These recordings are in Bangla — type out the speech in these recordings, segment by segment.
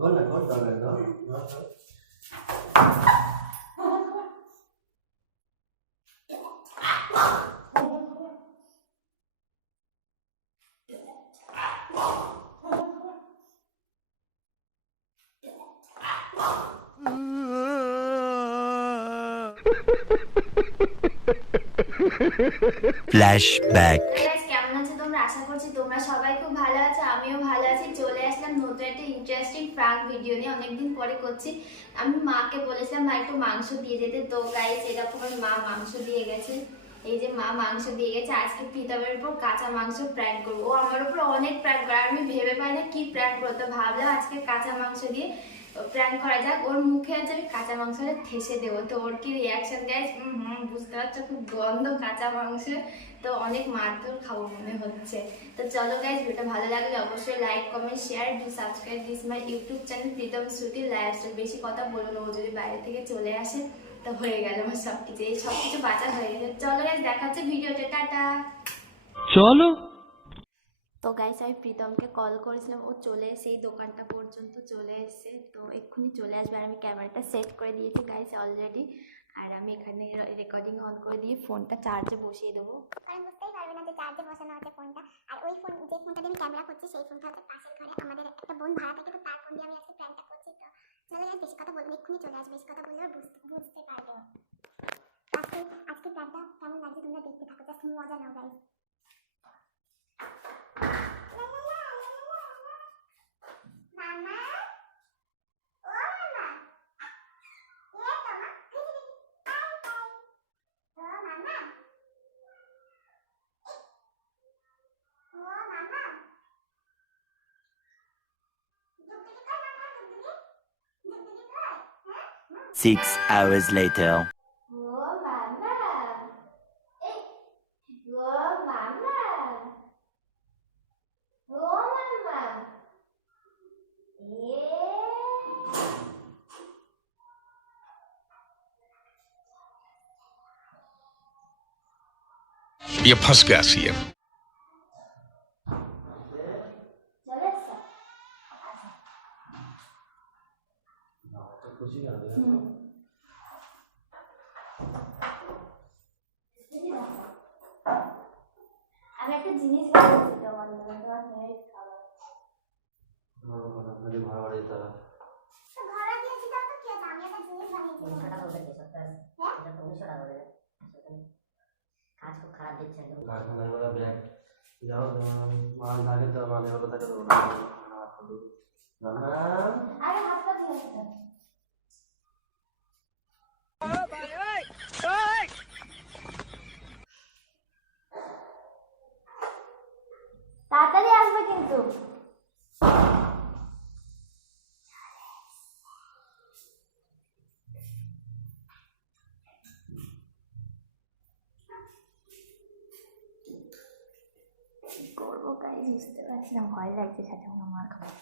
বল না কর দরকার দাও ফ্ল্যাশব্যাক। কেমন আছো তোমরা? আশা করছি তোমরা সবাই খুব ভালো আছো, আমিও ভালো আছি। চলে আসলাম নতুন একটা ইন্টারেস্টিং প্রাঙ্ক ভিডিও নিয়ে, অনেকদিন পরে করছি। আমি মাকে বলেছিলাম মা একটু মাংস দিয়ে যেতে, তো গাইস এরকম মা মাংস দিয়ে গেছে। এই যে মা মাংস দিয়ে গেছে। আজকে প্রীতমের উপর কাঁচা মাংস প্র্যাঙ্ক করবো। ও আমার উপর অনেক প্র্যাঙ্ক করে, আমি ভেবে পাই না কি প্র্যাঙ্ক করতে। ভাবলাম আজকে কাঁচা মাংস দিয়ে প্র্যাঙ্ক করা যাক। ওর মুখে আছে আমি কাঁচা মাংসটা ঠেসে দেবো, তো ওর কি রিয়াকশন গাইস বুঝতে পারছো, খুব গন্ধ কাঁচা মাংস, তো অনেক মারধর খাবো মনে হচ্ছে। তো চলো গাইস, ভিডিওটা ভালো লাগলে অবশ্যই like comment share do subscribe this my YouTube channel Pritam Shruti lifestyle. বেশি কথা বলবো না, ও যদি বাইরে থেকে চলে আসে তো হয়ে গেল আমার সবকিছু, এই সবকিছু বাঁচা হয়ে গেছে। চলো গাইস, দেখা হচ্ছে ভিডিওতে, টাটা। চলো। তো গাইস আমি প্রীতমকে কল করেছিলাম, ও চলে এসে এই দোকানটা পর্যন্ত চলে এসে, তো এক্ষুনি চলে আসবে। আর আমি ক্যামেরাটা সেট করে দিয়েছি গাইস অলরেডি, আর আমি এখানে রেকর্ডিং অন করে দিয়ে ফোনটা চার্জে বসিয়ে দেবো। কারণ বুঝতেই পারবে না যে চার্জে বসানো আছে ফোনটা। আর ওই ফোন, যে ফোনটা দিয়ে আমি ক্যামেরা করছি, সেই ফোনটা হচ্ছে পাশের ঘরে আমাদের একটা বোন ভাড়া থাকে, তো তার ফোন দিয়ে আমি আজকে প্র্যাঙ্কটা করছি। তো চলে গেলে বেশি কথা বলবো, এক্ষুনি চলে আসবে, বেশি কথা বললেও বুঝতে পারবে। আজকে প্র্যাঙ্কটা কেমন লাগছে তোমরা দেখতে থাকো, জাস্ট মজা নাও গাইস। মামা, ও মামা, এ মামা, ও মামা, ও মামা, 6 hours later. ও মামা, এই ও মামা, ও মামা, এ ये फंस गया सीएम। চলে এসছো? খুশি না আমি একটা জিনিস বানিয়েছি তোমার জন্য, তোমার ফেভারিট খাবার। আপনাদের ভাড়া বাড়ি তারা তো ভাড়া দিয়েছি, তাও তো কি আছে, আমি একটা জিনিস বানিয়েছি। 1900 টাকা বলতে সপ্তাহে এটা তো 1900 টাকা বলে কাজ খুব খারাপ দিচ্ছে একদম। কারখানায় ওরা ব্যাগ যাও মাল থাকে তো মালের ওটা থাকে তো না আরে হাত পা ধুয়ে আসতে। তাড়াতাড়ি আসবে কিন্তু। কি করবো গাইস, বুঝতে পারছি না, ভয় লাগছে, সাথে আমার মার খাবো।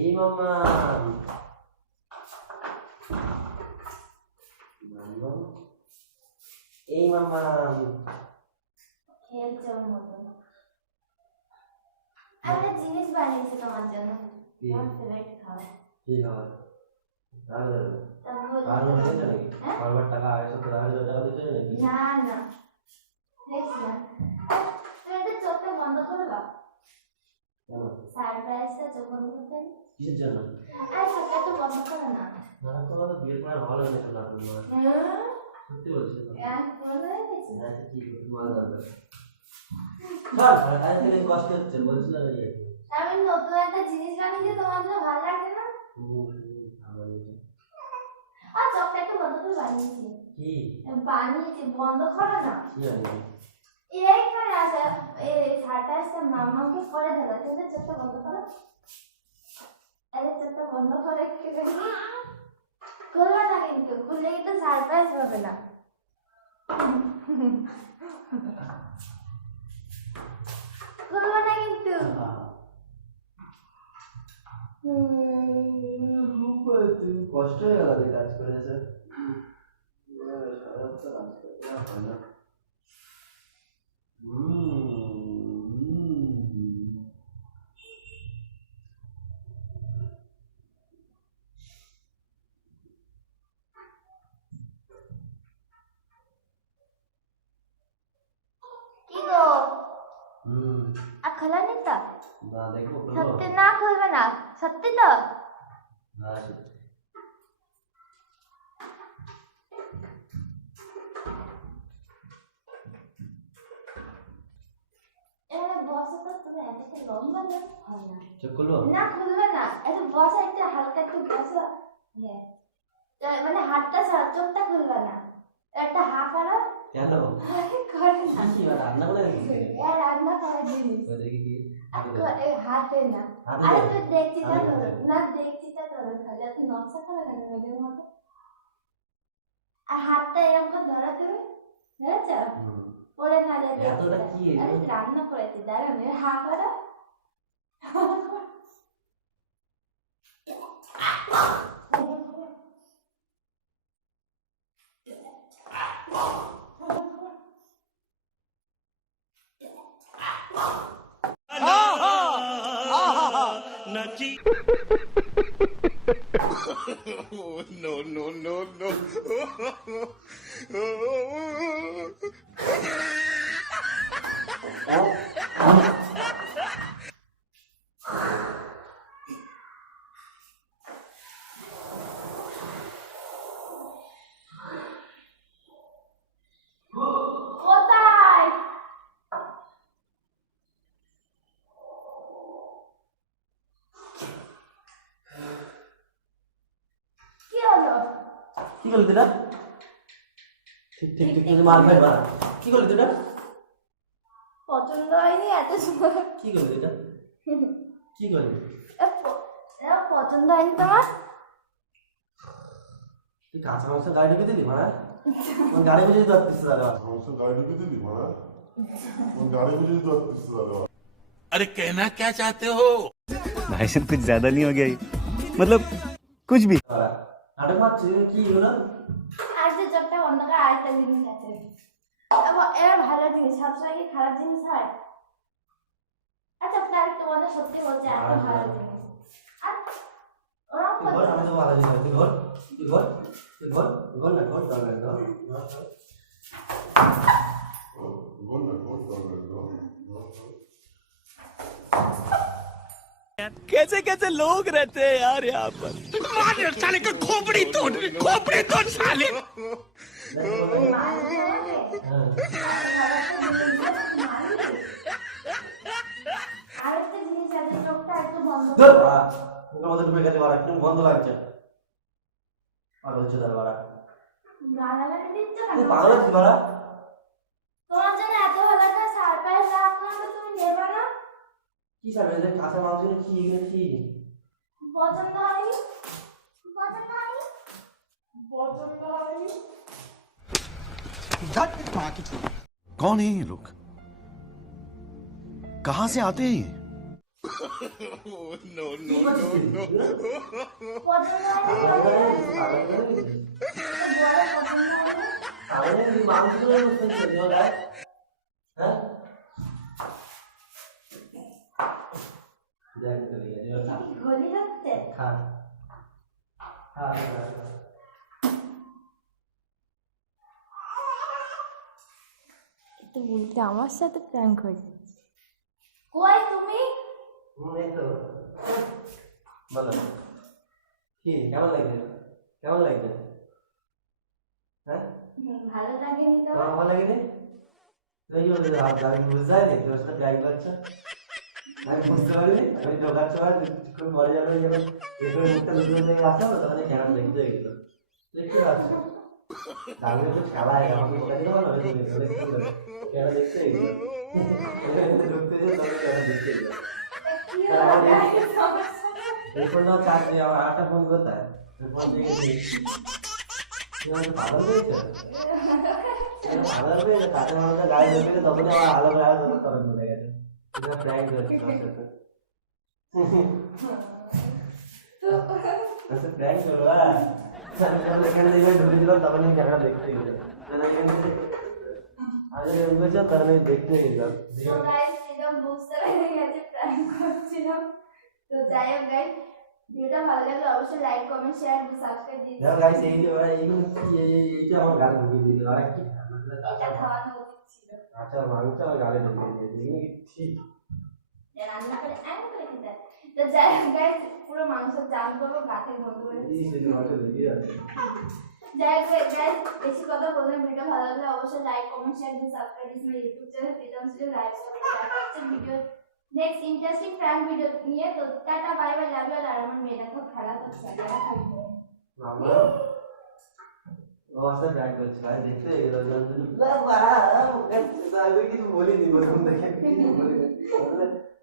এই মামা এই মামা খেলছে ওর মতন। আমি একটা জিনিস বানিয়েছি তোমার জন্য, তোমার ফেভারিট খাবার। কি খাবার রাখবে তা বলো। আর মনে হচ্ছে নাকি হ্যাঁ? বারবার টাকা 250 টাকা দিতে নাকি না না, দেখছি না। তুমি একটা চোখটা বন্ধ করবা, কেন সারপ্রাইজটা চোখ বন্ধ করতে। কিসের জন্য আরে চোখটা একটু বন্ধ করো না। না তোমার বিয়ের পরে ভালো লাগে শোনা তোমার সত্যি বলছি বন্ধ হয়ে গেছে। কি তোমার দরকার চল তাই থেকে কষ্ট হচ্ছে বলছিল না কি আমি নতুন একটা জিনিস বানিয়েছি তোমার জন্য, ভালো লাগছে না? আর চোখটা একটু বন্ধ করে বানিয়েছি। কি বানিয়েছি, বন্ধ করো না। কি জানি এই করে আসে, এই সারপ্রাইজটা মামাকে করে দেবে। তুমি চোখটা বন্ধ করো। আরে চোখটা বন্ধ করে কি করবে না, কিন্তু খুললে কিন্তু সারপ্রাইজ হবে না। খুলবে না কিন্তু। কষ্ট হয়ে গেল কাজ করে স্যার না কি গো হুম আর খোলা নেই তো? না দেখো সত্যি না খুলবে না, সত্যি তো? না সত্যি এখানে বসে তো তুমি এতটা লম্বা না হয় না। চোখ খুলবো না খুলবে না, একটু বসে, একটা হালকা একটু বসে, হ্যাঁ মানে হাতটা ছাড়া, চোখটা খুলবে না, একটা হা করো। কেন করে না, কি রান্না করে নাকি রান্না করার জিনিস দেখি কি হাতে না। হাতে আরে না? তুই দেখছি তো হাতে না? না, দেখছি তো তোর খালি এত নকশা করে কেন মেয়েদের মতো? আর হাতটা এরকম করে ধরো তুমি, ধরেছ? হুম। পরে না যায় এতটা কি আরে রান্না করেছি, দাঁড়া মেয়ে হা করো। কোথায়? কি হলো? কি করলি তুই ঠিক ঠিক ঠিক ঠিক মার খাই মার কি করলি তুই পছন্দ হয়নি এত সময়? কি করলি তুই কি করলি পছন্দ হয়নি তোমার? তুই কাঁচা মাংস গাড়ি ঢুকে দিলি মারা গাড়ি বুঝে দিতে পারতিস দাদা हमसे गाड़ी भी दी मारा वो गाड़ी भी दी तो दादा अरे कहना क्या चाहते हो भाई साहब कुछ ज्यादा नहीं हो गया ये? मतलब कुछ भी নাটক মারছিস কি এগুলো আর যে চোখটা বন্ধ করে আরেকটা জিনিস আছে, এরা ভালো জিনিস, সবসময় কি খারাপ জিনিস হয়? আচ্ছা তাহলে তোমাদের সত্যি বলছে একটা ভালো জিনিস, আর ওরা তুই বল আমি তো ভালো জিনিস তুই বল তুই বল তুই বল তুই বল না বল দরকার দাও बोल ना कौन कर रहे हो कैसे कैसे लोग रहते हैं यार यहाँ पर साले का खोपड़ी तोड़ साले আরেকটা জিনিস আছে, চোখটা একটু বন্ধ ধর করো। বাড়া ওর মধ্যে ঢুকে গেছে বাড়া একটু বন্ধ লাগছে পাগল হচ্ছে তার বাড়া গালাগালি দিচ্ছ না? তুই পাগল হচ্ছিস বাড়া তোমার জন্য এত ভালো একটা সারপ্রাইজ রাখলাম তো তুমি নেবে না? কি সাবে যে কাঁচা মাংস কি এগুলো কি পছন্দ হয়নি? পছন্দ হয়নি? পছন্দ হয়নি? कौन है ये लोग कहां से आते हैं ये পছন্দ হয়নি? বড় পছন্দ হয়নি? আমি মাংস খেতে দেয় হ্যাঁ দেখ চলে গেছে কি ঘলি হচ্ছে? খা খা তো উল্টে আমার সাথে প্র্যাঙ্ক হয়েছে। কই তুমি? এই তো বলো কি কেমন লাগছে কেমন লাগছে হ্যাঁ ভালো লাগেনি তো? তোমার ভালো লাগেনি তুই কি বলছিস আমি বুঝতে পারিনি তোর সাথে প্র্যাঙ্ক করছো আমি বুঝতে পারিনি আমি ঢোকার সময় কিছুক্ষণ পরে যাবে যখন এগুলো মুখটা লুকিয়ে দিয়ে আসো তখন কেমন দেখতে হয়ে গেল দেখতে পাচ্ছ আমি তো খেলায় আমাকে বলে দিল না কেন দেখতে হয়ে গেল ঢুকতে যে তখন কেন দেখতে গেল কি হলো? এই ফোনটা চার্জ দিয়ে আমার আরেকটা ফোন কোথায় ফোন থেকে ভালো হয়েছে ভালো হয়েছে কাছে মানুষটা গাড়ি ঢুকে তখন আমার আলো গাড়ি তখন তখন ভুলে গেছে এটা প্র্যাঙ্ক হচ্ছে আচ্ছা প্র্যাঙ্ক করবো এখানে দেখবে ঢুকে দিলাম তখন আমি ক্যামেরা দেখতে গেছে আগে বলেছিলাম তার আমি দেখতে গেলাম তো গাইস একদম বুঝতে পেরে গেছে প্র্যাঙ্ক করছিলাম। তো যাই হোক গাইস, ভিডিওটা ভালো লাগলে অবশ্যই লাইক কমেন্ট শেয়ার সাবস্ক্রাইব দিয়ে দেখো গাইস এই যে ওরা এইগুলো কি এইটা আমার গালে ঢুকিয়ে দিল আর কি এটা খাওয়ানো উচিত ছিল। আচ্ছা মাংস আমার গালে ঢুকিয়ে দিয়েছে এগুলো কি ঠিক রান্না করে এমন করে খেতে হয়। তো যাই হোক গাইস, পুরো মাংস জাম করবো গাতে বন্ধ করে এই সেদিন মাংস ঢুকিয়ে যাচ্ছে যাই হোক গাইস, বেশি কথা বললে ভিডিও ভালো লাগলে অবশ্যই লাইক কমেন্ট শেয়ার দিয়ে subscribe this my YouTube channel Pritam studio live story. দেখা হচ্ছে video next interesting prank video নিয়ে। তো tata bye bye, love you. আর আমার মেয়েরা খুব খেলা করছে, খেলা থাকবে। আমরা অবস্থা ট্রাই করছি ভাই দেখতে এগুলো বাবা আমি কিছু বলিনি প্রথম থেকে কিছু বলিনি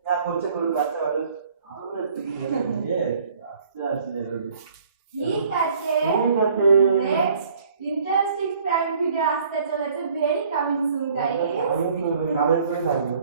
যা করছে করুন বাচ্চা মানুষ আমরা আস্তে আস্তে ঠিক আছে, ঠিক আছে নেক্সট ইন্টারেস্টিং প্র্যাঙ্ক ভিডিও আসতে চলেছে, ভেরি কামিং সুন গাইস। আমি কামেন্ট করে থাকবো